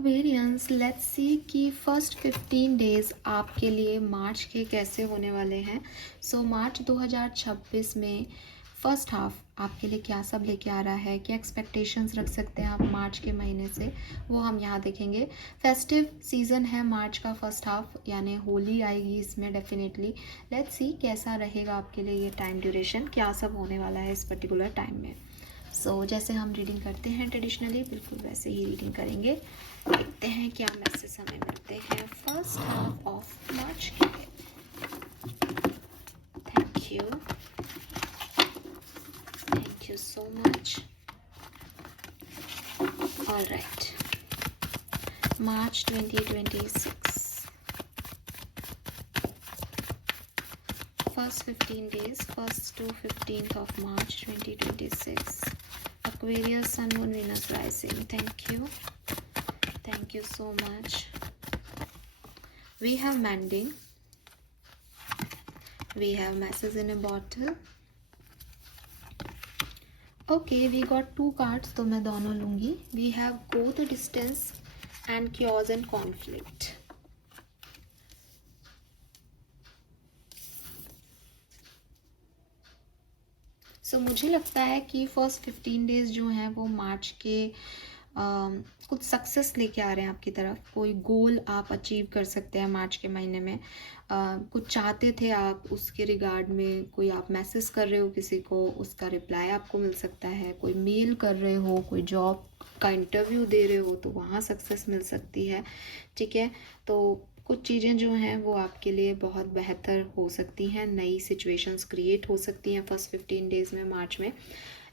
Aquarians, let's see कि first 15 days आपके लिए मार्च के कैसे होने वाले हैं। सो मार्च 2026 में फ़र्स्ट हाफ आपके लिए क्या सब लेके आ रहा है, क्या एक्सपेक्टेशंस रख सकते हैं आप मार्च के महीने से, वो हम यहाँ देखेंगे। फेस्टिव सीज़न है मार्च का फर्स्ट हाफ, यानी होली आएगी इसमें डेफिनेटली। लेट्स सी कैसा रहेगा आपके लिए ये टाइम ड्यूरेशन, क्या सब होने वाला है इस पर्टिकुलर टाइम में। सो जैसे हम रीडिंग करते हैं ट्रेडिशनली, बिल्कुल वैसे ही रीडिंग करेंगे। देखते हैं क्या मैसेज हमें मिलते हैं फर्स्ट हाफ ऑफ मार्च के लिए। Thank you so much. Alright, March 2026, first 15 days, 1st to 15th of March 2026. Aquarius, Sun, Moon, Venus rising. Thank you so much. We have mending, we have message in a bottle. Okay, we got two cards, तो मैं दोनों लूँगी. We have go the distance and chaos and conflict. मुझे लगता है कि first 15 days जो हैं वो मार्च के कुछ सक्सेस लेके आ रहे हैं आपकी तरफ। कोई गोल आप अचीव कर सकते हैं मार्च के महीने में। कुछ चाहते थे आप, उसके रिगार्ड में कोई आप मैसेज कर रहे हो किसी को, उसका रिप्लाई आपको मिल सकता है। कोई मेल कर रहे हो, कोई जॉब का इंटरव्यू दे रहे हो तो वहाँ सक्सेस मिल सकती है। ठीक है, तो कुछ चीज़ें जो हैं वो आपके लिए बहुत बेहतर हो सकती हैं, नई सिचुएशंस क्रिएट हो सकती हैं फर्स्ट 15 डेज़ में मार्च में।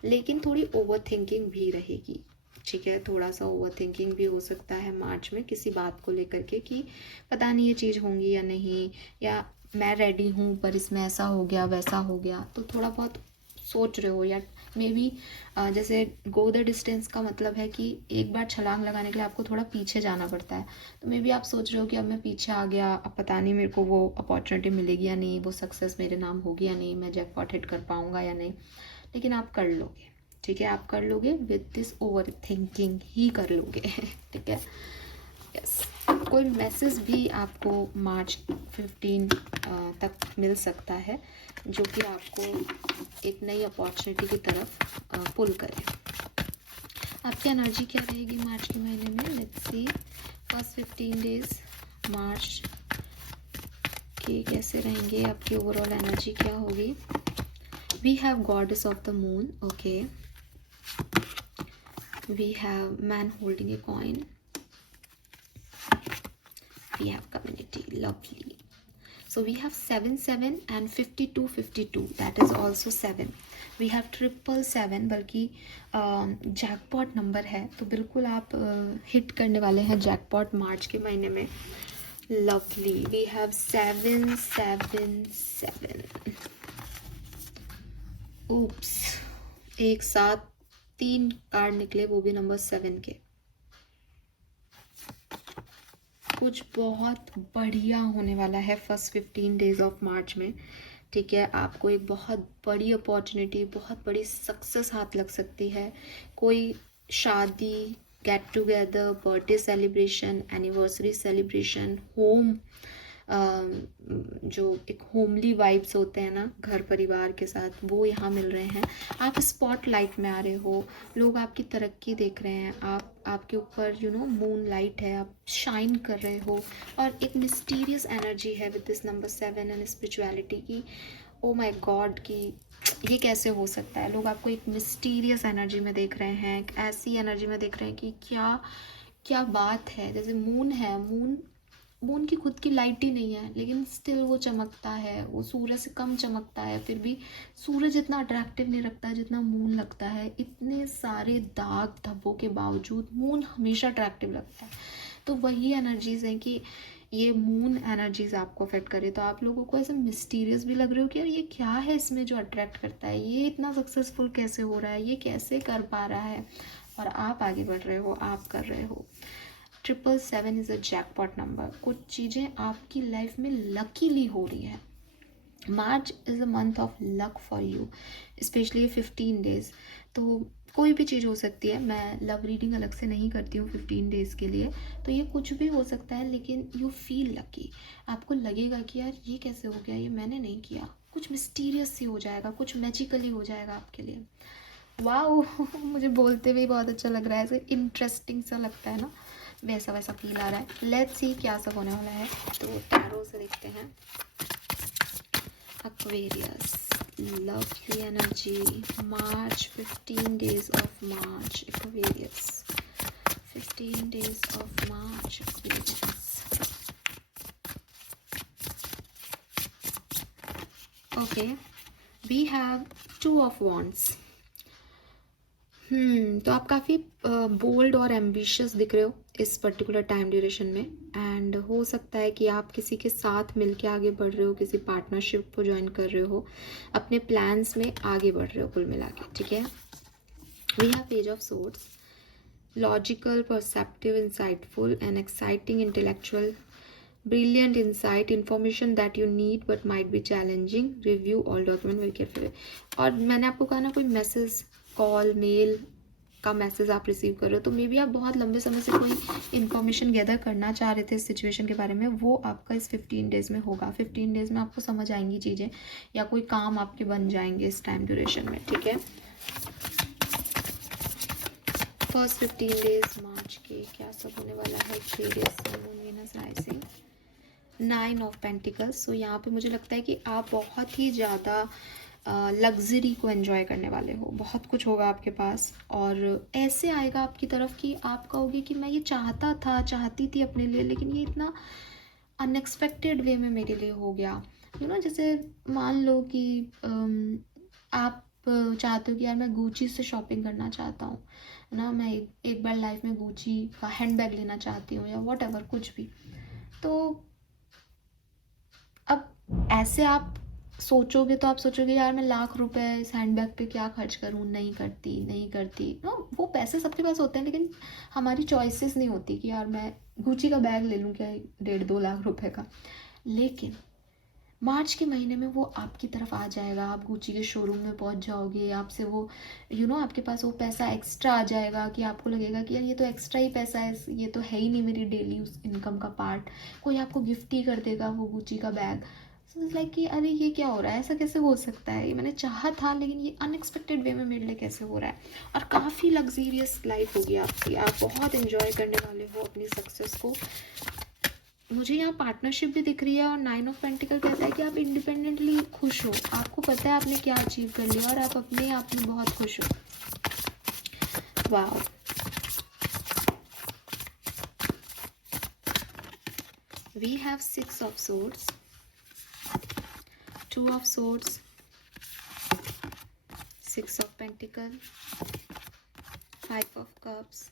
लेकिन थोड़ी ओवर थिंकिंग भी रहेगी। ठीक है, थोड़ा सा ओवर थिंकिंग भी हो सकता है मार्च में किसी बात को लेकर के कि पता नहीं ये चीज़ होंगी या नहीं, या मैं रेडी हूँ पर इसमें ऐसा हो गया वैसा हो गया, तो थोड़ा बहुत सोच रहे हो। या मे बी जैसे गो द डिस्टेंस का मतलब है कि एक बार छलांग लगाने के लिए आपको थोड़ा पीछे जाना पड़ता है। तो मे बी आप सोच रहे हो कि अब मैं पीछे आ गया, अब पता नहीं मेरे को वो अपॉर्चुनिटी मिलेगी या नहीं, वो सक्सेस मेरे नाम होगी या नहीं, मैं जैकपॉट हिट कर पाऊँगा या नहीं। लेकिन आप कर लोगे। ठीक है, आप कर लोगे, विद दिस ओवर थिंकिंग ही कर लोगे। ठीक है, यस। कोई मैसेज भी आपको मार्च 15 तक मिल सकता है जो कि आपको एक नई अपॉर्चुनिटी की तरफ पुल करे। आपकी एनर्जी क्या रहेगी मार्च के महीने में? Let's see first 15 days March के कैसे रहेंगे, आपकी ओवरऑल एनर्जी क्या होगी। We have goddess of the moon, okay. We have man holding a coin. We have community, lovely. So we have 7 and 52. That is also 7. We have 777, बल्कि jackpot number है, तो बिल्कुल आप हिट करने वाले हैं जैकपॉट मार्च के महीने में। Lovely, we have 777। oops, एक साथ 3 कार्ड निकले, वो भी नंबर 7 के। कुछ बहुत बढ़िया होने वाला है फर्स्ट 15 डेज ऑफ मार्च में। ठीक है, आपको एक बहुत बड़ी अपॉर्चुनिटी, बहुत बड़ी सक्सेस हाथ लग सकती है। कोई शादी, get together, birthday celebration, anniversary celebration, home, जो एक होमली वाइब्स होते हैं ना घर परिवार के साथ, वो यहाँ मिल रहे हैं। आप स्पॉटलाइट में आ रहे हो, लोग आपकी तरक्की देख रहे हैं, आपके ऊपर मून लाइट है, आप शाइन कर रहे हो। और एक मिस्टीरियस एनर्जी है with this number 7 and spirituality की। ओ माय गॉड, की ये कैसे हो सकता है। लोग आपको एक मिस्टीरियस एनर्जी में देख रहे हैं, एक ऐसी एनर्जी में देख रहे हैं कि क्या क्या बात है। जैसे मून है, मून की खुद की लाइट ही नहीं है, लेकिन स्टिल वो चमकता है, वो सूरज से कम चमकता है, फिर भी सूरज इतना अट्रैक्टिव नहीं लगता जितना मून लगता है। इतने सारे दाग धब्बों के बावजूद मून हमेशा अट्रैक्टिव लगता है। तो वही एनर्जीज हैं कि ये मून एनर्जीज आपको अफेक्ट करे, तो आप लोगों को ऐसे मिस्टीरियस भी लग रहे हो कि यार ये क्या है इसमें जो अट्रैक्ट करता है, ये इतना सक्सेसफुल कैसे हो रहा है, ये कैसे कर पा रहा है। और आप आगे बढ़ रहे हो, आप कर रहे हो। 777 इज़ अ जैकपॉट नंबर। कुछ चीज़ें आपकी लाइफ में लकीली हो रही हैं, March is a month of luck for you, specially 15 days. तो कोई भी चीज़ हो सकती है, मैं लव रीडिंग अलग से नहीं करती हूँ 15 डेज़ के लिए, तो ये कुछ भी हो सकता है, लेकिन यू फील लकी। आपको लगेगा कि यार ये कैसे हो गया, ये मैंने नहीं किया, कुछ मिस्टीरियस सी हो जाएगा, कुछ मैजिकली हो जाएगा आपके लिए। वाओ मुझे बोलते हुए बहुत अच्छा लग रहा है, ऐसे इंटरेस्टिंग सा लगता है ना, वैसा वैसा फील आ रहा है। लेट्स सी क्या सब होने वाला है। तो टैरो से देखते हैं। Aquarius, lovely energy, March, 15 days of March, Aquarius, 15 days of March, Aquarius. Okay, we have Two of Wands. तो आप काफ़ी बोल्ड और एम्बिशियस दिख रहे हो इस पर्टिकुलर टाइम ड्यूरेशन में, एंड हो सकता है कि आप किसी के साथ मिलके आगे बढ़ रहे हो, किसी पार्टनरशिप को ज्वाइन कर रहे हो, अपने प्लान्स में आगे बढ़ रहे हो कुल मिला के, ठीक है। We have page of swords, logical, perceptive, insightful and exciting, intellectual, brilliant insight, information that you need but might be challenging, review all document very carefully। और मैंने आपको कहा ना, कोई मैसेज, कॉल, मेल का मैसेज आप रिसीव कर रहे हो, तो मे बी आप बहुत लंबे समय से कोई इन्फॉर्मेशन गैदर करना चाह रहे थे इस सिचुएशन के बारे में, वो आपका इस 15 डेज में होगा। 15 डेज में आपको समझ आएंगी चीज़ें, या कोई काम आपके बन जाएंगे इस टाइम ड्यूरेशन में, ठीक है। फर्स्ट 15 डेज मार्च के क्या सब होने वाला है। 3 days moon Venus rising, 9 of pentacles. So यहाँ पे मुझे लगता है कि आप बहुत ही ज़्यादा लग्जरी को एंजॉय करने वाले हो, बहुत कुछ होगा आपके पास, और ऐसे आएगा आपकी तरफ कि आप कहोगे कि मैं ये चाहती थी अपने लिए, लेकिन ये इतना अनएक्सपेक्टेड वे में मेरे लिए हो गया। जैसे मान लो कि आप चाहते हो कि यार मैं गुची से शॉपिंग करना चाहता हूँ ना, मैं एक बार लाइफ में गुची का हैंड बैग लेना चाहती हूँ, या वॉट एवर कुछ भी। तो अब ऐसे आप सोचोगे तो आप सोचोगे यार मैं लाख रुपए इस हैंडबैग पे क्या खर्च करूँ, नहीं करती ना। वो पैसे सबके पास होते हैं, लेकिन हमारी चॉइसेस नहीं होती कि यार मैं गुची का बैग ले लूँ क्या 1.5-2 लाख रुपए का। लेकिन मार्च के महीने में वो आपकी तरफ आ जाएगा, आप गुची के शोरूम में पहुंच जाओगे, आपसे वो आपके पास वो पैसा एक्स्ट्रा आ जाएगा कि आपको लगेगा कि यार ये तो एक्स्ट्रा ही पैसा है, ये तो है ही नहीं मेरी डेली इनकम का पार्ट, कोई आपको गिफ्ट ही कर देगा वो गुची का बैग। सो इट्स लाइक कि अरे ये क्या हो रहा है, ऐसा कैसे हो सकता है, ये मैंने चाहा था लेकिन ये अनएक्सपेक्टेड वे में मेरे लिए कैसे हो रहा है। और काफ़ी लग्जरियस लाइफ होगी आपकी, आप बहुत इंजॉय करने वाले हो अपनी सक्सेस को। मुझे यहाँ पार्टनरशिप भी दिख रही है, और 9 ऑफ पेंटिकल कहता है कि आप इंडिपेंडेंटली खुश हो, आपको पता है आपने क्या अचीव कर लिया, और आप अपने आप में बहुत खुश हो। Wow, we have 6 of swords, 2 of swords, 6 of pentacle, 5 of cups,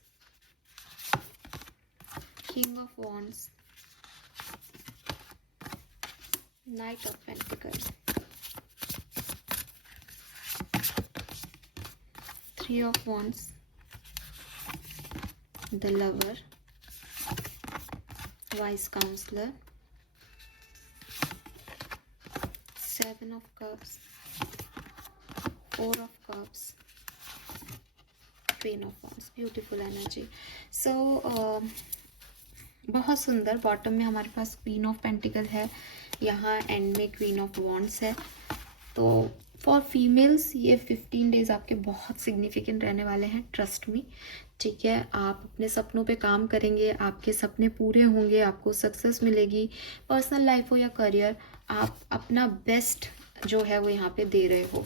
king of wands, Knight of Pentacles, 3 of Wands, the Lover, Wise Counselor, 7 of Cups, 4 of Cups, Queen of Wands. Beautiful energy. So बहुत सुंदर। Bottom में हमारे पास queen of pentacle है, यहाँ and में queen of wands है। तो for females ये 15 डेज आपके बहुत सिग्निफिकेंट रहने वाले हैं, ट्रस्ट मी, ठीक है। आप अपने सपनों पे काम करेंगे, आपके सपने पूरे होंगे, आपको सक्सेस मिलेगी, पर्सनल लाइफ हो या करियर, आप अपना बेस्ट जो है वो यहाँ पे दे रहे हो।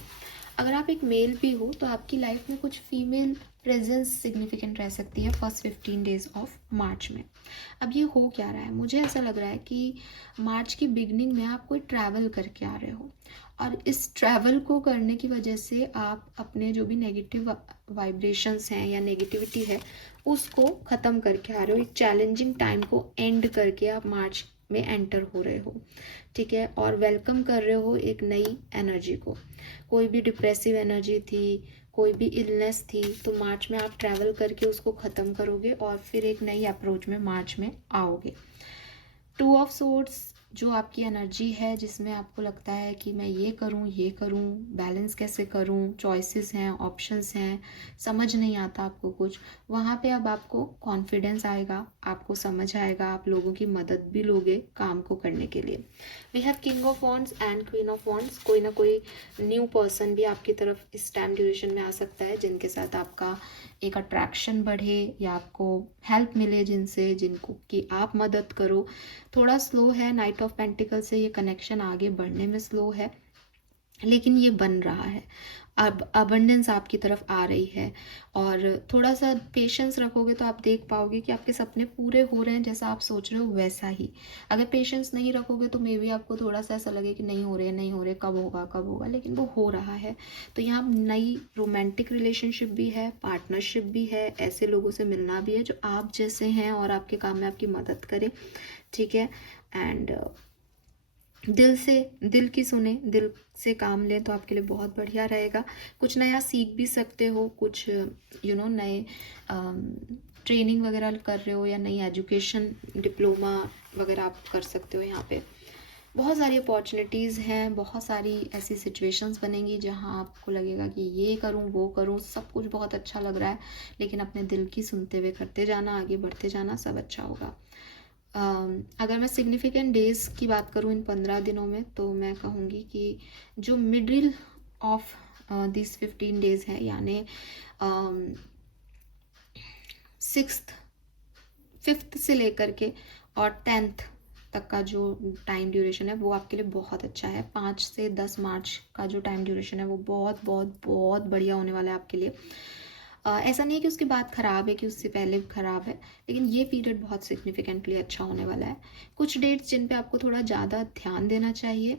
अगर आप एक मेल भी हो तो आपकी लाइफ में कुछ फीमेल प्रेजेंस सिग्निफिकेंट रह सकती है फर्स्ट 15 डेज ऑफ मार्च में। अब ये हो क्या रहा है, मुझे ऐसा लग रहा है कि मार्च की बिगनिंग में आप कोई ट्रैवल करके आ रहे हो, और इस ट्रैवल को करने की वजह से आप अपने जो भी नेगेटिव वाइब्रेशंस हैं या नेगेटिविटी है उसको ख़त्म करके आ रहे हो। एक चैलेंजिंग टाइम को एंड करके आप मार्च में एंटर हो रहे हो, ठीक है, और वेलकम कर रहे हो एक नई एनर्जी को। कोई भी डिप्रेसिव एनर्जी थी, कोई भी इलनेस थी, तो मार्च में आप ट्रैवल करके उसको ख़त्म करोगे और फिर एक नई अप्रोच में मार्च में आओगे। 2 ऑफ सोर्ड्स जो आपकी एनर्जी है जिसमें आपको लगता है कि मैं ये करूँ, बैलेंस कैसे करूँ, चॉइसेस हैं, ऑप्शंस हैं, समझ नहीं आता आपको कुछ, वहाँ पे अब आपको कॉन्फिडेंस आएगा, आपको समझ आएगा, आप लोगों की मदद भी लोगे काम को करने के लिए। We have king of wands and queen of wands. कोई ना कोई न्यू पर्सन भी आपकी तरफ इस टाइम ड्यूरेशन में आ सकता है, जिनके साथ आपका एक अट्रैक्शन बढ़े या आपको हेल्प मिले, जिनको कि आप मदद करो। थोड़ा स्लो है, नाइट ऑफ पेंटिकल से ये कनेक्शन आगे बढ़ने में स्लो है, लेकिन ये बन रहा है। अब अबंडेंस आपकी तरफ आ रही है, और थोड़ा सा पेशेंस रखोगे तो आप देख पाओगे कि आपके सपने पूरे हो रहे हैं, जैसा आप सोच रहे हो वैसा ही। अगर पेशेंस नहीं रखोगे तो मे बी आपको थोड़ा सा ऐसा लगे कि नहीं हो रहे, कब होगा, लेकिन वो हो रहा है। तो यहाँ नई रोमांटिक रिलेशनशिप भी है, पार्टनरशिप भी है, ऐसे लोगों से मिलना भी है जो आप जैसे हैं और आपके काम में आपकी मदद करें, ठीक है। एंड दिल की सुने, दिल से काम लें तो आपके लिए बहुत बढ़िया रहेगा। कुछ नया सीख भी सकते हो, कुछ नए ट्रेनिंग वगैरह कर रहे हो, या नई एजुकेशन डिप्लोमा वगैरह आप कर सकते हो। यहाँ पे बहुत सारी अपॉर्चुनिटीज़ हैं, बहुत सारी ऐसी सिचुएशंस बनेंगी जहाँ आपको लगेगा कि ये करूँ वो करूँ, सब कुछ बहुत अच्छा लग रहा है, लेकिन अपने दिल की सुनते हुए करते जाना, आगे बढ़ते जाना, सब अच्छा होगा। अगर मैं सिग्निफिकेंट डेज़ की बात करूँ इन 15 दिनों में, तो मैं कहूँगी कि जो मिडिल ऑफ दिस 15 डेज़ है, यानी 6th 5th से लेकर के और 10th तक का जो टाइम ड्यूरेशन है वो आपके लिए बहुत अच्छा है। 5 से 10 मार्च का जो टाइम ड्यूरेशन है वो बहुत बहुत बहुत बढ़िया होने वाला है आपके लिए। ऐसा नहीं है कि उसके बाद ख़राब है, कि उससे पहले ख़राब है, लेकिन ये पीरियड बहुत सिग्निफिकेंटली अच्छा होने वाला है। कुछ डेट्स जिन पे आपको थोड़ा ज़्यादा ध्यान देना चाहिए,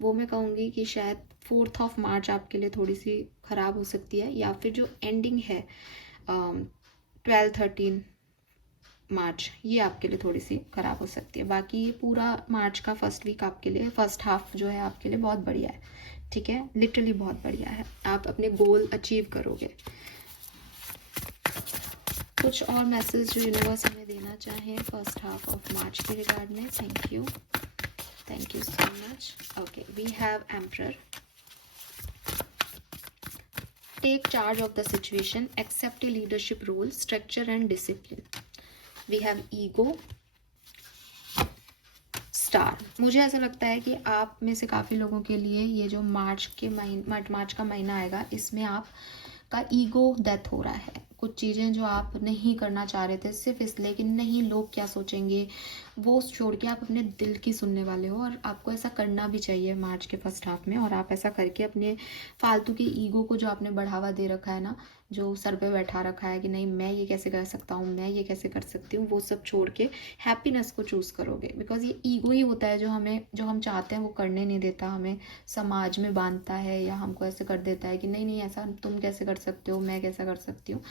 वो मैं कहूँगी कि शायद 4th ऑफ मार्च आपके लिए थोड़ी सी ख़राब हो सकती है, या फिर जो एंडिंग है 12-13 मार्च, ये आपके लिए थोड़ी सी ख़राब हो सकती है। बाकी ये पूरा मार्च का फर्स्ट वीक आपके लिए, फर्स्ट हाफ जो है आपके लिए बहुत बढ़िया है, ठीक है, लिटरली बहुत बढ़िया है, आप अपने गोल अचीव करोगे। कुछ और मैसेज जो यूनिवर्स हमें देना चाहें फर्स्ट हाफ ऑफ मार्च के रिगार्ड में। Thank you so much. Okay, we have emperor. Take charge of the situation, accept a leadership role, structure and discipline. We have ego, star. मुझे ऐसा लगता है कि आप में से काफ़ी लोगों के लिए ये जो मार्च का महीना आएगा, इसमें आप का ईगो डेथ हो रहा है। कुछ चीज़ें जो आप नहीं करना चाह रहे थे सिर्फ इसलिए कि नहीं लोग क्या सोचेंगे, वो छोड़ के आप अपने दिल की सुनने वाले हो, और आपको ऐसा करना भी चाहिए मार्च के फर्स्ट हाफ में। और आप ऐसा करके अपने फालतू के ईगो को जो आपने बढ़ावा दे रखा है ना, जो सर पे बैठा रखा है कि नहीं मैं ये कैसे कर सकता हूँ, मैं ये कैसे कर सकती हूँ, वो सब छोड़ के हैप्पीनेस को चूज़ करोगे। बिकॉज ये ईगो ही होता है जो हम चाहते हैं वो करने नहीं देता, हमें समाज में बांधता है, या हमको ऐसे कर देता है कि नहीं नहीं ऐसा तुम कैसे कर सकते हो, मैं कैसा कर सकती हूँ।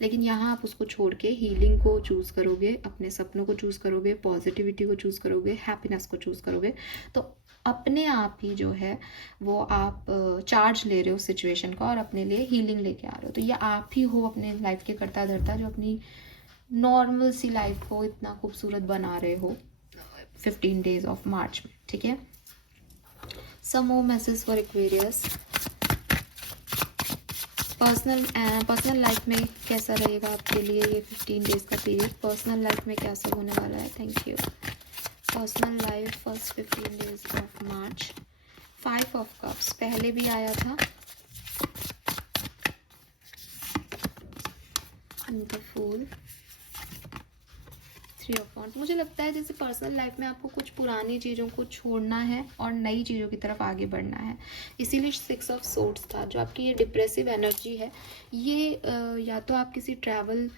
लेकिन यहाँ आप उसको छोड़ के हीलिंग को चूज़ करोगे, अपने सपनों को चूज़ करोगे, पॉजिटिविटी को चूज़ करोगे, हैप्पीनेस को चूज़ करोगे, तो अपने आप ही जो है वो आप चार्ज ले रहे हो सिचुएशन का, और अपने लिए हीलिंग लेके आ रहे हो। तो ये आप ही हो अपने लाइफ के करता धरता, जो अपनी नॉर्मल सी लाइफ को इतना खूबसूरत बना रहे हो 15 डेज ऑफ मार्च में, ठीक है। Some more message for Aquarius. Personal life में कैसा रहेगा आपके लिए ये 15 डेज का पीरियड, पर्सनल लाइफ में क्या सब होने वाला है। Thank you. Personal life first 15 days of March. 5 of cups पहले भी आया था, द फूल, 3 ऑफ वॉन्ड्स। मुझे लगता है जैसे पर्सनल लाइफ में आपको कुछ पुरानी चीज़ों को छोड़ना है और नई चीज़ों की तरफ आगे बढ़ना है, इसीलिए 6 ऑफ सोर्ड्स था। जो आपकी ये डिप्रेसिव एनर्जी है, ये या तो आप किसी ट्रैवल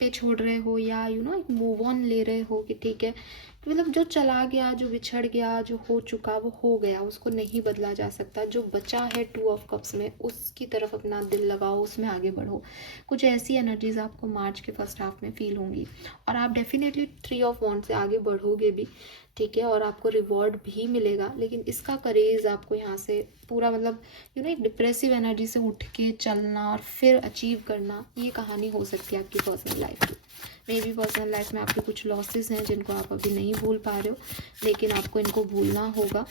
पे छोड़ रहे हो, या एक मूव ऑन ले रहे हो कि ठीक है, मतलब जो चला गया, जो बिछड़ गया, जो हो चुका वो हो गया, उसको नहीं बदला जा सकता। जो बचा है 2 ऑफ कप्स में, उसकी तरफ अपना दिल लगाओ, उसमें आगे बढ़ो। कुछ ऐसी एनर्जीज आपको मार्च के फर्स्ट हाफ में फील होंगी, और आप डेफिनेटली 3 ऑफ वॉन्ड से आगे बढ़ोगे भी, ठीक है, और आपको रिवॉर्ड भी मिलेगा। लेकिन इसका करेज आपको यहाँ से पूरा मतलब एक डिप्रेसिव एनर्जी से उठ के चलना और फिर अचीव करना, ये कहानी हो सकती है आपकी पर्सनल लाइफ की। मे बी पर्सनल लाइफ में आपके कुछ लॉसेस हैं जिनको आप अभी नहीं भूल पा रहे हो, लेकिन आपको इनको भूलना होगा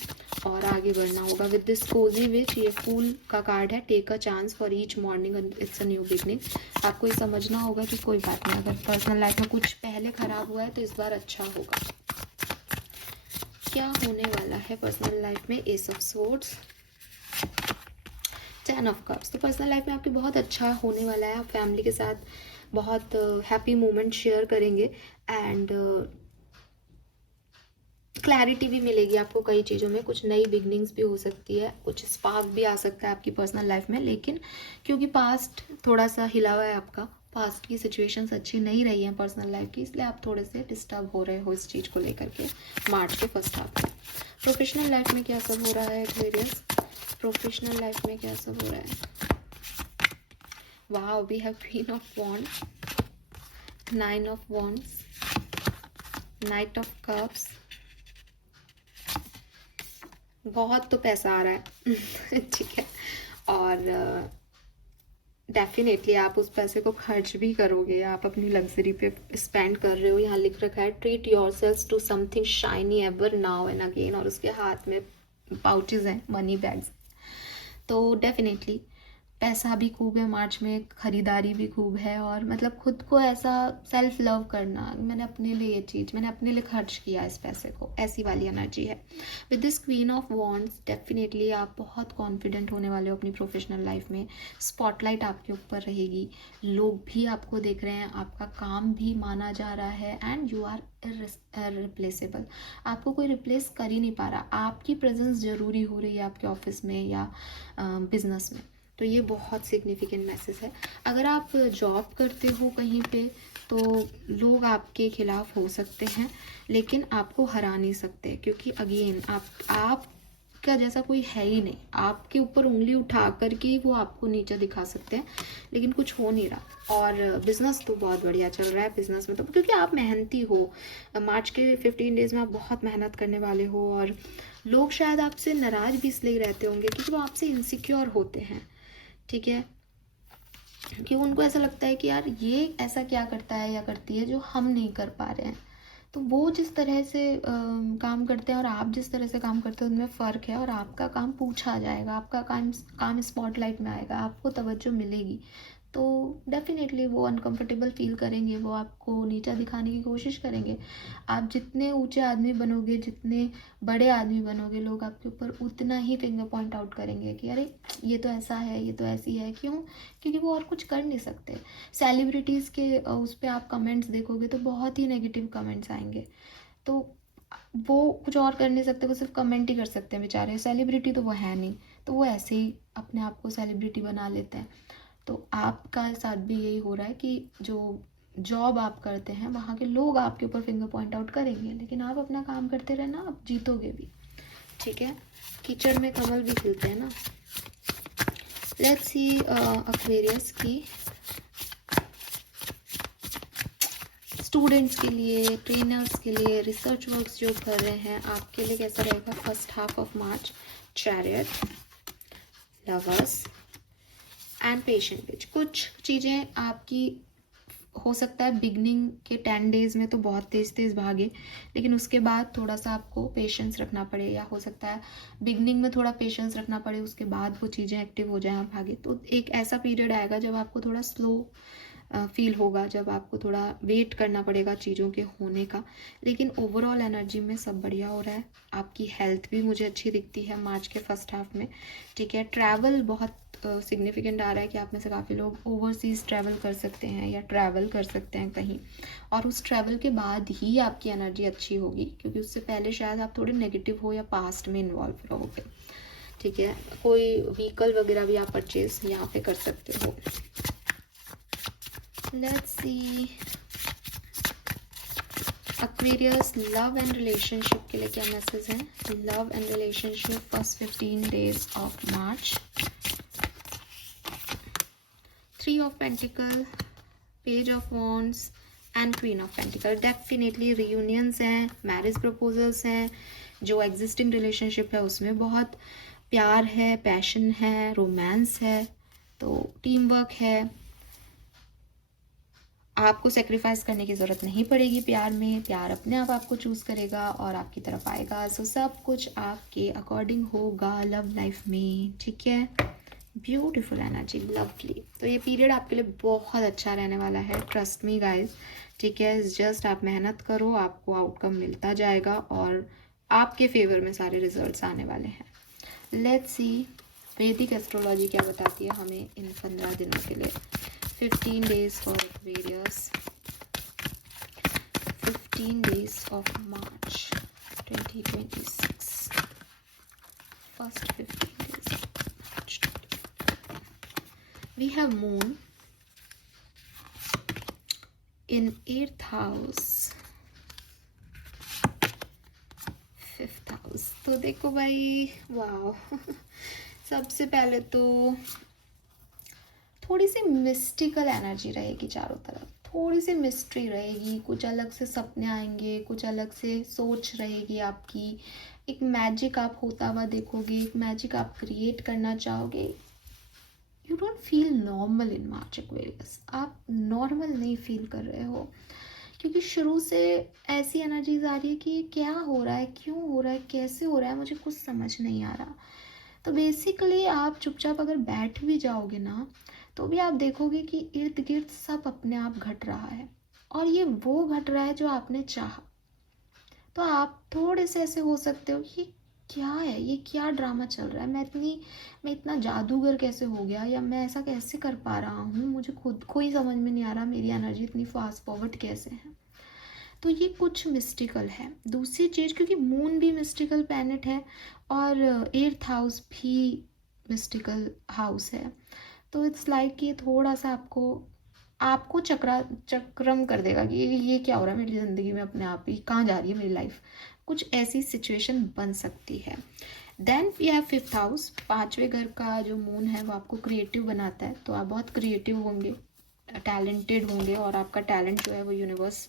और आगे बढ़ना होगा। विद दिस कोजी विच, ये फूल का कार्ड है, take a chance for each morning it's a new beginning. आपको ये समझना होगा कि कोई बात नहीं, अगर पर्सनल लाइफ में कुछ पहले खराब हुआ है तो इस बार अच्छा होगा। क्या होने वाला है पर्सनल लाइफ में? S of swords, 10 of cups. तो पर्सनल लाइफ में आपके बहुत अच्छा होने वाला है, आप फैमिली के साथ बहुत हैप्पी मोमेंट शेयर करेंगे एंड क्लैरिटी भी मिलेगी आपको कई चीज़ों में, कुछ नई बिगनिंग्स भी हो सकती है, कुछ स्पार्क भी आ सकता है आपकी पर्सनल लाइफ में। लेकिन क्योंकि पास्ट थोड़ा सा हिला हुआ है आपका, पास्ट की सिचुएशंस अच्छी नहीं रही हैं पर्सनल लाइफ की, इसलिए आप थोड़े से डिस्टर्ब हो रहे हो इस चीज़ को लेकर के मार्च के फर्स्ट हाफ में। प्रोफेशनल लाइफ में क्या सब हो रहा है एक्वेरियस? प्रोफेशनल लाइफ में क्या सब हो रहा है? Wow, we have queen of wands, 9 of wands, knight of cups. बहुत तो पैसा आ रहा है ठीक है, और डेफिनेटली आप उस पैसे को खर्च भी करोगे, आप अपनी लग्जरी पे स्पेंड कर रहे हो। यहाँ लिख रखा है treat your self to something shiny ever now and again, और उसके हाथ में पाउचेज हैं, मनी बैग्स। तो डेफिनेटली पैसा भी खूब है मार्च में, खरीदारी भी खूब है, और मतलब खुद को ऐसा सेल्फ लव करना, मैंने अपने लिए ये चीज़, मैंने अपने लिए खर्च किया इस पैसे को, ऐसी वाली एनर्जी है। With this queen of wands definitely आप बहुत कॉन्फिडेंट होने वाले हो अपनी प्रोफेशनल लाइफ में, स्पॉटलाइट आपके ऊपर रहेगी, लोग भी आपको देख रहे हैं, आपका काम भी माना जा रहा है एंड यू आर इररिप्लेसेबल। आपको कोई रिप्लेस कर ही नहीं पा रहा, आपकी प्रेजेंस ज़रूरी हो रही है आपके ऑफिस में या बिजनेस में। तो ये बहुत सिग्निफिकेंट मैसेज है। अगर आप जॉब करते हो कहीं पे तो लोग आपके खिलाफ हो सकते हैं, लेकिन आपको हरा नहीं सकते, क्योंकि अगेन आपका जैसा कोई है ही नहीं, आपके ऊपर उंगली उठा करके वो आपको नीचा दिखा सकते हैं, लेकिन कुछ हो नहीं रहा। और बिजनेस तो बहुत बढ़िया चल रहा है, बिजनेस में तो क्योंकि आप मेहनती हो, मार्च के 15 डेज में आप बहुत मेहनत करने वाले हो, और लोग शायद आपसे नाराज़ भी इसलिए रहते होंगे क्योंकि वो आपसे इनसिक्योर होते हैं, ठीक है, कि उनको ऐसा लगता है कि यार ये ऐसा क्या करता है या करती है जो हम नहीं कर पा रहे हैं। तो वो जिस तरह से काम करते हैं और आप जिस तरह से काम करते हैं उनमें फ़र्क है, और आपका काम पूछा जाएगा, आपका काम स्पॉटलाइट में आएगा, आपको तवज्जो मिलेगी। तो डेफिनेटली वो अनकंफर्टेबल फील करेंगे, वो आपको नीचा दिखाने की कोशिश करेंगे। आप जितने ऊंचे आदमी बनोगे, जितने बड़े आदमी बनोगे, लोग आपके ऊपर उतना ही फिंगर पॉइंट आउट करेंगे कि अरे ये तो ऐसा है, ये तो ऐसी है। क्यों? क्योंकि वो और कुछ कर नहीं सकते। सेलिब्रिटीज़ के उस पर आप कमेंट्स देखोगे तो बहुत ही नेगेटिव कमेंट्स आएंगे, तो वो कुछ और कर नहीं सकते, वो सिर्फ कमेंट ही कर सकते हैं बेचारे, सेलिब्रिटी तो वो है नहीं, तो वो ऐसे ही अपने आप को सेलिब्रिटी बना लेते हैं। तो आपका साथ भी यही हो रहा है कि जो जॉब आप करते हैं वहाँ के लोग आपके ऊपर फिंगर पॉइंट आउट करेंगे, लेकिन आप अपना काम करते रहना, आप जीतोगे भी, ठीक है। कीचड़ में कमल भी खिलते हैं ना। लेट्स सी एक्वेरियस की स्टूडेंट्स के लिए, ट्रेनर्स के लिए, रिसर्च वर्क्स जो कर रहे हैं, आपके लिए कैसा रहेगा first half of March? Chariot, lovers and patient page. कुछ चीज़ें आपकी हो सकता है बिगनिंग के 10 डेज में तो बहुत तेज़ तेज़ भागे, लेकिन उसके बाद थोड़ा सा आपको पेशेंस रखना पड़े, या हो सकता है बिगनिंग में थोड़ा पेशेंस रखना पड़े, उसके बाद वो चीज़ें एक्टिव हो जाएं, आप भागे। तो एक ऐसा पीरियड आएगा जब आपको थोड़ा स्लो फील होगा, जब आपको थोड़ा वेट करना पड़ेगा चीज़ों के होने का, लेकिन ओवरऑल एनर्जी में सब बढ़िया हो रहा है। आपकी हेल्थ भी मुझे अच्छी दिखती है मार्च के फर्स्ट हाफ में, ठीक है। ट्रैवल बहुत सिग्निफिकेंट आ रहा है कि आप में से काफ़ी लोग ओवरसीज़ ट्रैवल कर सकते हैं या ट्रैवल कर सकते हैं कहीं, और उस ट्रैवल के बाद ही आपकी एनर्जी अच्छी होगी, क्योंकि उससे पहले शायद आप थोड़े नेगेटिव हो या पास्ट में इन्वॉल्व रहोगे, ठीक है। कोई व्हीकल वगैरह भी आप परचेज यहाँ पे कर सकते हो। Let's see Aquarius love and relationship के लिए क्या मैसेज है? Love and relationship first 15 days of March. 3 of pentacle, page of wands and queen of pentacle. Definitely reunions हैं, मैरिज प्रपोजल्स हैं, जो एग्जिस्टिंग रिलेशनशिप है उसमें बहुत प्यार है, पैशन है, रोमांस है, तो टीम वर्क है, आपको सेक्रीफाइस करने की ज़रूरत नहीं पड़ेगी प्यार में, प्यार अपने आप आपको चूज़ करेगा और आपकी तरफ आएगा। सो सब कुछ आपके अकॉर्डिंग होगा लव लाइफ में, ठीक है। Beautiful energy, lovely. तो ये पीरियड आपके लिए बहुत अच्छा रहने वाला है, ट्रस्ट मी गाइज, ठीक है। जस्ट आप मेहनत करो, आपको आउटकम मिलता जाएगा और आपके फेवर में सारे रिजल्ट्स आने वाले हैं। लेट्स सी वैदिक एस्ट्रोलॉजी क्या बताती है हमें इन 15 दिनों के लिए। 15 days for Aquarius, 15 days of March 2026, first 15 days of March 2026. We have Moon in 8th house, 5th house। तो देखो भाई, वाओ सबसे पहले तो थोड़ी सी मिस्टिकल एनर्जी रहेगी चारों तरफ, थोड़ी सी मिस्ट्री रहेगी, कुछ अलग से सपने आएंगे, कुछ अलग से सोच रहेगी आपकी, एक मैजिक आप होता हुआ देखोगे, एक मैजिक आप क्रिएट करना चाहोगे। You don't feel normal in March Aquarius, आप नॉर्मल नहीं फील कर रहे हो, क्योंकि शुरू से ऐसी एनर्जीज आ रही है कि ये क्या हो रहा है, क्यों हो रहा है, कैसे हो रहा है, मुझे कुछ समझ नहीं आ रहा। तो बेसिकली आप चुपचाप अगर बैठ भी जाओगे ना, तो भी आप देखोगे कि इर्द गिर्द सब अपने आप घट रहा है, और ये वो घट रहा है जो आपने चाहा। तो आप थोड़े से ऐसे हो सकते हो, ये क्या है, ये क्या ड्रामा चल रहा है, मैं इतना जादूगर कैसे हो गया, या मैं ऐसा कैसे कर पा रहा हूँ, मुझे खुद को ही समझ में नहीं आ रहा, मेरी एनर्जी इतनी फास्ट फॉरवर्ड कैसे है। तो ये कुछ मिस्टिकल है। दूसरी चीज़, क्योंकि मून भी मिस्टिकल प्लैनेट है और 8th हाउस भी मिस्टिकल हाउस है, तो इट्स लाइक कि थोड़ा सा आपको चक्रम कर देगा कि ये क्या हो रहा है मेरी ज़िंदगी में, अपने आप ही कहाँ जा रही है मेरी लाइफ, कुछ ऐसी सिचुएशन बन सकती है। Then we have 5th house, 5वें घर का जो मून है वो आपको क्रिएटिव बनाता है, तो आप बहुत क्रिएटिव होंगे, टैलेंटेड होंगे, और आपका टैलेंट जो है वो यूनिवर्स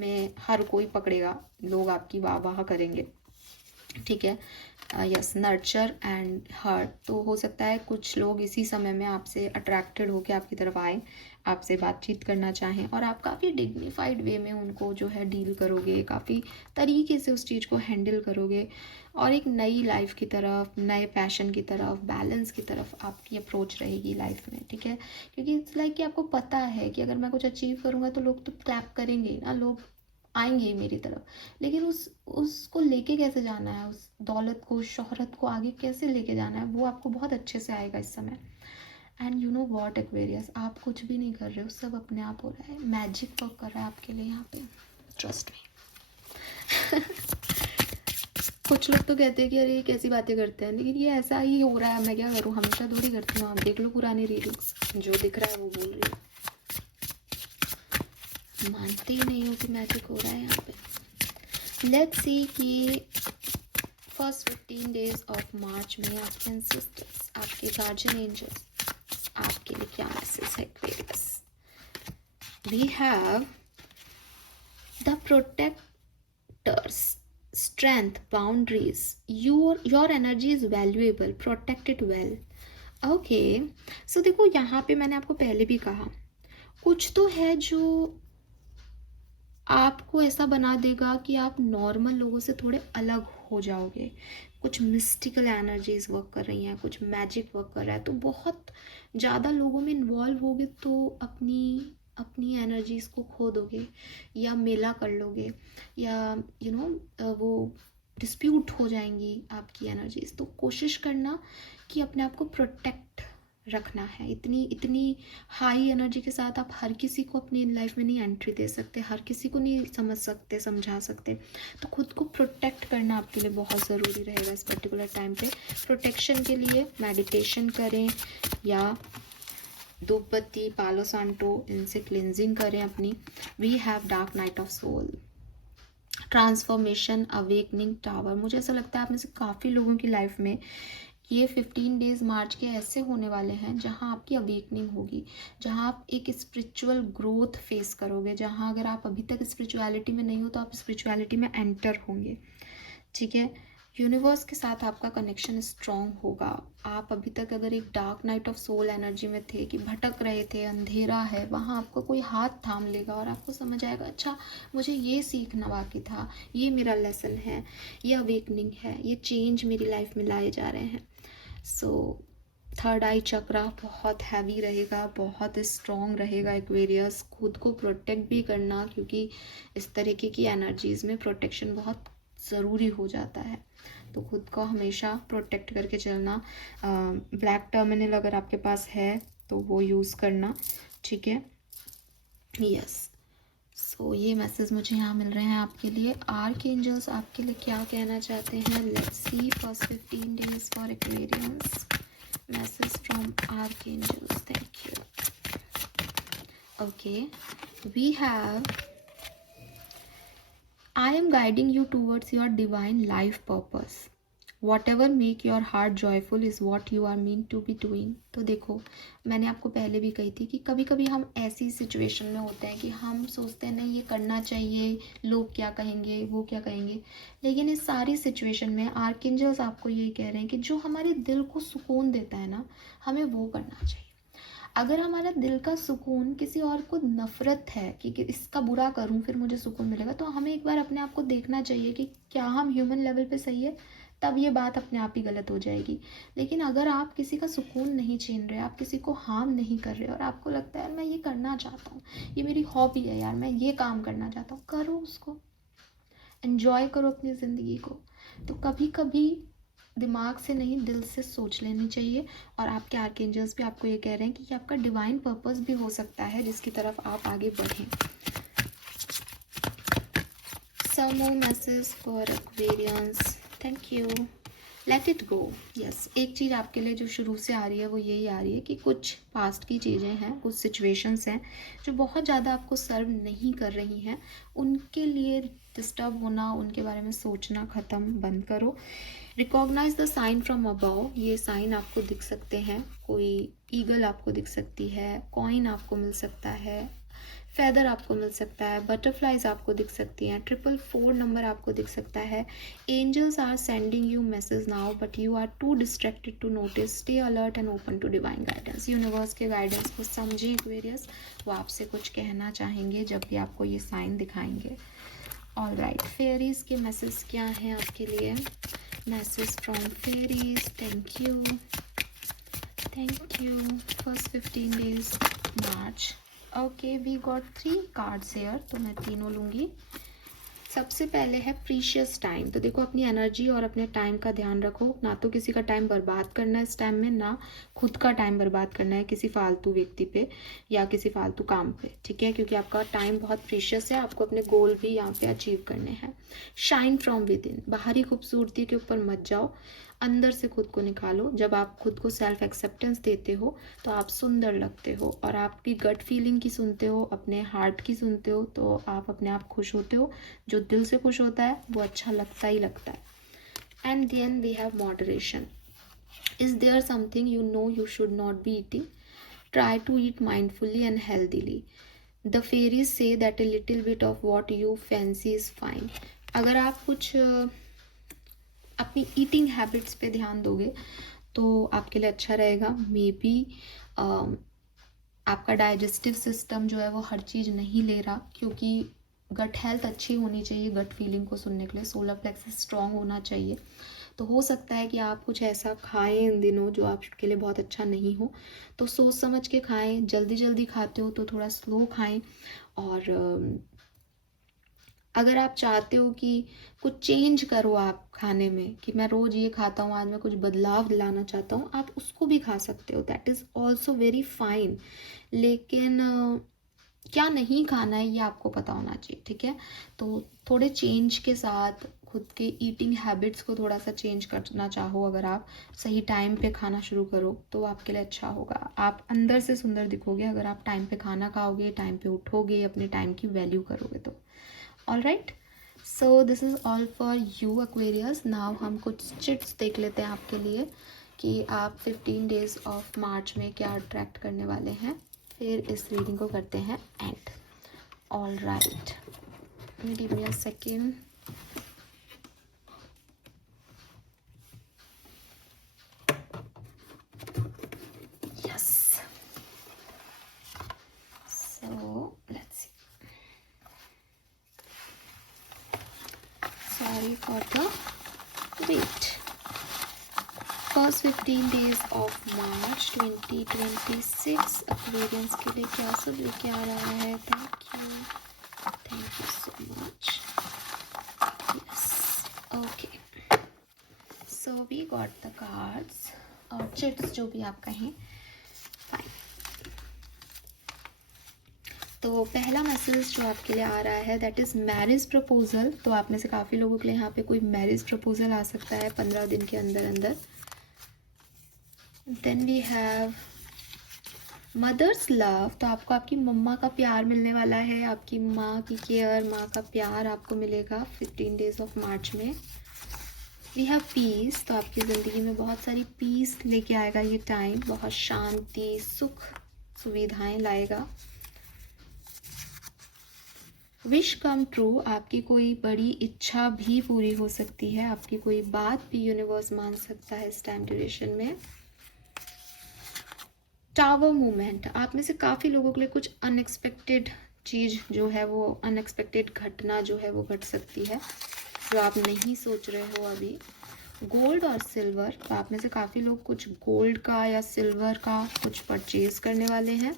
में हर कोई पकड़ेगा, लोग आपकी वाह वाह करेंगे, ठीक है। यस, नर्चर एंड हर्ट, तो हो सकता है कुछ लोग इसी समय में आपसे अट्रैक्टेड होकर आपकी तरफ आए, आपसे बातचीत करना चाहें, और आप काफ़ी डिग्निफाइड वे में उनको जो है डील करोगे, काफ़ी तरीके से उस चीज़ को हैंडल करोगे, और एक नई लाइफ की तरफ, नए पैशन की तरफ, बैलेंस की तरफ आपकी अप्रोच रहेगी लाइफ में, ठीक है। क्योंकि इट्स लाइक कि आपको पता है कि अगर मैं कुछ अचीव करूँगा तो लोग तो क्लैप करेंगे ना, लोग आएंगे मेरी तरफ, लेकिन उसको लेके कैसे जाना है, उस दौलत को, शोहरत को आगे कैसे लेके जाना है, वो आपको बहुत अच्छे से आएगा इस समय। And you know what Aquarius, आप कुछ भी नहीं कर रहे हो, सब अपने आप हो रहा है, मैजिक वर्क कर रहा है आपके लिए यहाँ पे, ट्रस्ट मी कुछ लोग तो कहते हैं कि अरे ये कैसी बातें करते हैं, लेकिन ये ऐसा ही हो रहा है, मैं क्या करूँ, हमेशा थोड़ी करती हूँ, आप देख लो पुरानी रीडिंग्स, जो दिख रहा है वो बोल रही हूँ, मानते ही नहीं हो कि मैजिक हो रहा है यहाँ पे। लेट्स सी कि फर्स्ट 15 डेज ऑफ मार्च में आपके एंसेस्टर्स, आपके गार्जियन एंजल्स आपके लिए क्या मैसेज है Aquarius. We have the protectors, strength, boundaries, your energy is valuable, protect it well। Okay, so देखो यहाँ पे मैंने आपको पहले भी कहा, कुछ तो है जो आपको ऐसा बना देगा कि आप नॉर्मल लोगों से थोड़े अलग हो जाओगे, कुछ मिस्टिकल एनर्जीज वर्क कर रही हैं, कुछ मैजिक वर्क कर रहा है, तो बहुत ज़्यादा लोगों में इन्वॉल्व होगे तो अपनी अपनी एनर्जीज को खो दोगे, या मेला कर लोगे, या यू नो वो डिस्प्यूट हो जाएंगी आपकी एनर्जीज। तो कोशिश करना कि अपने आप को प्रोटेक्ट रखना है, इतनी हाई एनर्जी के साथ आप हर किसी को अपनी लाइफ में नहीं एंट्री दे सकते, हर किसी को नहीं समझ सकते, समझा सकते, तो खुद को प्रोटेक्ट करना आपके लिए बहुत ज़रूरी रहेगा इस पर्टिकुलर टाइम पे। प्रोटेक्शन के लिए मेडिटेशन करें, या धूप बत्ती, पालो सांटो, इनसे क्लिनजिंग करें अपनी। We have dark night of soul, transformation, awakening tower. मुझे ऐसा लगता है आप में से काफ़ी लोगों की लाइफ में ये 15 डेज मार्च के ऐसे होने वाले हैं जहां आपकी अवेकनिंग होगी, जहां आप एक स्पिरिचुअल ग्रोथ फेस करोगे, जहां अगर आप अभी तक स्पिरिचुअलिटी में नहीं हो तो आप स्पिरिचुअलिटी में एंटर होंगे, ठीक है। यूनिवर्स के साथ आपका कनेक्शन स्ट्रॉन्ग होगा। आप अभी तक अगर एक dark night of soul energy में थे कि भटक रहे थे, अंधेरा है, वहाँ आपको कोई हाथ थाम लेगा और आपको समझ आएगा अच्छा मुझे ये सीखना बाकी था, ये मेरा लेसन है, ये अवेकनिंग है, ये चेंज मेरी लाइफ में लाए जा रहे हैं। सो थर्ड आई चक्रा बहुत हैवी रहेगा, बहुत स्ट्रॉन्ग रहेगा एक्वेरियस। खुद को प्रोटेक्ट भी करना, क्योंकि इस तरीके की एनर्जीज़ में प्रोटेक्शन बहुत ज़रूरी हो जाता है। तो खुद को हमेशा प्रोटेक्ट करके चलना। ब्लैक टर्मिनल अगर आपके पास है तो वो यूज़ करना, ठीक है। यस, सो ये मैसेज मुझे यहाँ मिल रहे हैं आपके लिए। आर्कएंजल्स आपके लिए क्या कहना चाहते हैं? Let's see first 15 days for Aquarians. Message from archangels, thank you. Okay, we have I am guiding you towards your divine life purpose. Whatever make your heart joyful is what you are meant to be doing. तो देखो, मैंने आपको पहले भी कही थी कि कभी कभी हम ऐसी सिचुएशन में होते हैं कि हम सोचते हैं नहीं ये करना चाहिए, लोग क्या कहेंगे, वो क्या कहेंगे। लेकिन इस सारी सिचुएशन में आर्कएंजल्स आपको यही कह रहे हैं कि जो हमारे दिल को सुकून देता है ना, हमें वो करना चाहिए। अगर हमारा दिल का सुकून किसी और को नफ़रत है कि इसका बुरा करूं फिर मुझे सुकून मिलेगा, तो हमें एक बार अपने आप को देखना चाहिए कि क्या हम ह्यूमन लेवल पे सही है, तब ये बात अपने आप ही गलत हो जाएगी। लेकिन अगर आप किसी का सुकून नहीं छीन रहे, आप किसी को हार्म नहीं कर रहे और आपको लगता है यार मैं ये करना चाहता हूँ, ये मेरी हॉबी है यार, मैं ये काम करना चाहता हूँ, करो उसको, एन्जॉय करो अपनी ज़िंदगी को। तो कभी कभी दिमाग से नहीं दिल से सोच लेनी चाहिए। और आपके आर्कएंजल्स भी आपको ये कह रहे हैं कि ये आपका डिवाइन पर्पस भी हो सकता है जिसकी तरफ आप आगे बढ़ें। Some more message for Aquarians, thank you. Let it go. Yes, एक चीज़ आपके लिए जो शुरू से आ रही है वो यही आ रही है कि कुछ पास्ट की चीज़ें हैं, कुछ सिचुएशंस हैं जो बहुत ज़्यादा आपको सर्व नहीं कर रही हैं, उनके लिए डिस्टर्ब होना, उनके बारे में सोचना ख़त्म, बंद करो। Recognise the sign from above. ये साइन आपको दिख सकते हैं, कोई ईगल आपको दिख सकती है, कॉइन आपको मिल सकता है, फेदर आपको मिल सकता है, बटरफ्लाइज आपको दिख सकती हैं, 444 नंबर आपको दिख सकता है। Angels are sending you message now but you are too distracted to notice. Stay alert and open to divine guidance. Universe के गाइडेंस को समझें एक्वेरियस, वो आपसे कुछ कहना चाहेंगे जब भी आपको ये साइन दिखाएंगे। ऑल राइट, फेरीज के मैसेज क्या हैं आपके लिए? Message from fairies, thank you, thank you. First 15 days March. Okay, we got 3 cards here, तो मैं तीनों लूँगी। सबसे पहले है प्रीशियस टाइम। तो देखो, अपनी एनर्जी और अपने टाइम का ध्यान रखो, ना तो किसी का टाइम बर्बाद करना है इस टाइम में, ना खुद का टाइम बर्बाद करना है किसी फालतू व्यक्ति पे या किसी फालतू काम पे, ठीक है, क्योंकि आपका टाइम बहुत प्रीशियस है, आपको अपने गोल भी यहाँ पे अचीव करने हैं। Shine from with in. बाहरी खूबसूरती के ऊपर मत जाओ, अंदर से खुद को निकालो। जब आप खुद को सेल्फ एक्सेप्टेंस देते हो तो आप सुंदर लगते हो, और आपकी गट फीलिंग की सुनते हो, अपने हार्ट की सुनते हो, तो आप अपने आप खुश होते हो। जो दिल से खुश होता है वो अच्छा लगता ही लगता है। And then we have moderation. Is there something you know you should not be eating? Try to eat mindfully and healthily. The fairies say that a little bit of what you fancy is fine. अगर आप कुछ अपनी eating habits पे ध्यान दोगे तो आपके लिए अच्छा रहेगा। मे बी आपका डाइजेस्टिव सिस्टम जो है वो हर चीज़ नहीं ले रहा, क्योंकि गट हेल्थ अच्छी होनी चाहिए गट फीलिंग को सुनने के लिए, सोलर प्लेक्सस स्ट्रॉन्ग होना चाहिए। तो हो सकता है कि आप कुछ ऐसा खाएं इन दिनों जो आपके लिए बहुत अच्छा नहीं हो, तो सोच समझ के खाएं। जल्दी जल्दी खाते हो तो थोड़ा स्लो खाएं। और अगर आप चाहते हो कि कुछ चेंज करो आप खाने में, कि मैं रोज़ ये खाता हूँ, आज मैं कुछ बदलाव लाना चाहता हूँ, आप उसको भी खा सकते हो, that is also very fine. लेकिन क्या नहीं खाना है ये आपको पता होना चाहिए, ठीक है। तो थोड़े चेंज के साथ खुद के ईटिंग हैबिट्स को थोड़ा सा चेंज करना चाहो, अगर आप सही टाइम पे खाना शुरू करो तो आपके लिए अच्छा होगा। आप अंदर से सुंदर दिखोगे अगर आप टाइम पे खाना खाओगे, टाइम पे उठोगे, अपने टाइम की वैल्यू करोगे तो। All right, so this is all for you Aquarius. Now हम कुछ चिट्स देख लेते हैं आपके लिए कि आप 15 डेज ऑफ मार्च में क्या अट्रैक्ट करने वाले हैं, फिर इस रीडिंग को करते हैं and. All right, give me a second. sorry for the wait. First 15 days of March 2026 Aquarians के लिए क्या सब लेके आ रहा है. Thank you so much. Yes, okay. So we got the cards और चिट्स, जो भी आप कहें. फाइन. तो पहला मैसेज जो आपके लिए आ रहा है दैट इज़ मैरिज प्रपोजल. तो आप में से काफ़ी लोगों के लिए यहाँ पे कोई मैरिज प्रपोजल आ सकता है 15 दिन के अंदर अंदर. Then we have mother's love. तो आपको आपकी मम्मा का प्यार मिलने वाला है. आपकी माँ की केयर, माँ का प्यार आपको मिलेगा 15 डेज ऑफ मार्च में. We have peace. तो आपकी ज़िंदगी में बहुत सारी पीस लेके आएगा ये टाइम. बहुत शांति, सुख, सुविधाएं लाएगा. Wish come true. आपकी कोई बड़ी इच्छा भी पूरी हो सकती है. आपकी कोई बात भी यूनिवर्स मान सकता है इस टाइम ड्यूरेशन में. Tower movement. आप में से काफ़ी लोगों के लिए कुछ अनएक्सपेक्टेड चीज़ जो है वो, अनएक्सपेक्टेड घटना जो है वो घट सकती है जो आप नहीं सोच रहे हो अभी. गोल्ड और सिल्वर. तो आप में से काफ़ी लोग कुछ गोल्ड का या सिल्वर का कुछ परचेज करने वाले हैं.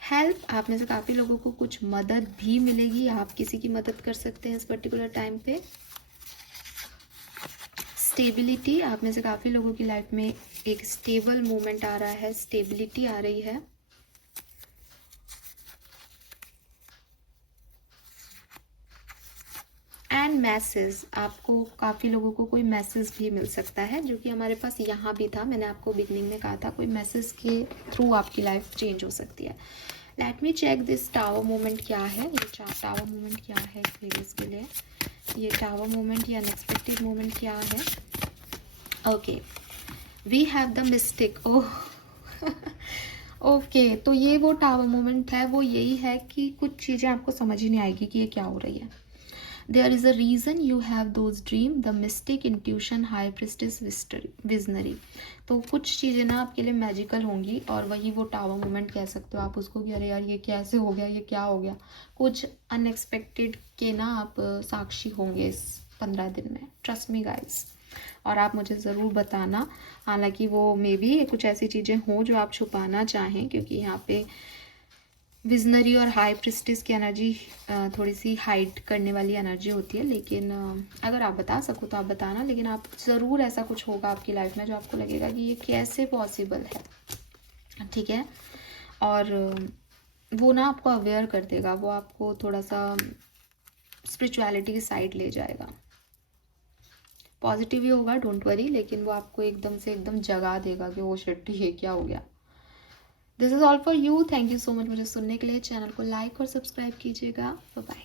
हेल्प. आप में से काफ़ी लोगों को कुछ मदद भी मिलेगी. आप किसी की मदद कर सकते हैं इस पर्टिकुलर टाइम पे. स्टेबिलिटी. आप में से काफ़ी लोगों की लाइफ में एक स्टेबल मूवमेंट आ रहा है, स्टेबिलिटी आ रही है. And message. आपको काफ़ी लोगों को कोई मैसेज भी मिल सकता है जो कि हमारे पास यहाँ भी था. मैंने आपको बिगनिंग में कहा था कोई मैसेज के थ्रू आपकी लाइफ चेंज हो सकती है. Let me check this tower movement क्या है. ये टावर मूवमेंट क्या है एक्सपीरियंस के लिए. ये टावर मूवमेंट या अनएक्सपेक्टेड मूवमेंट क्या है. Okay, we have the mystic. Oh okay, तो ये वो टावर मोमेंट है. वो यही है कि कुछ चीज़ें आपको समझ ही नहीं आएगी कि ये क्या हो रही है. There is a reason you have those dream. The mystic, intuition, high priestess, visionary. तो कुछ चीज़ें ना आपके लिए मैजिकल होंगी और वही वो टावर मोमेंट कह सकते हो आप उसको कि अरे यार ये कैसे हो गया, ये क्या हो गया. कुछ अनएक्सपेक्टेड के ना आप साक्षी होंगे इस 15 दिन में. Trust me guys. और आप मुझे ज़रूर बताना. हालांकि वो मे बी कुछ ऐसी चीज़ें हों जो आप छुपाना चाहें, क्योंकि यहाँ पे विजनरी और हाई प्रिस्टिस की एनर्जी थोड़ी सी हाइड करने वाली एनर्जी होती है. लेकिन अगर आप बता सको तो आप बताना. लेकिन आप ज़रूर ऐसा कुछ होगा आपकी लाइफ में जो आपको लगेगा कि ये कैसे पॉसिबल है. ठीक है. और वो ना आपको अवेयर कर देगा. वो आपको थोड़ा सा स्पिरिचुअलिटी की साइड ले जाएगा. पॉजिटिव ही होगा, डोंट वरी. लेकिन वो आपको एकदम से एकदम जगा देगा कि वो शिट ये क्या हो गया. This is all for you. Thank you so much मुझे सुनने के लिए. चैनल को लाइक और सब्सक्राइब कीजिएगा. Bye bye.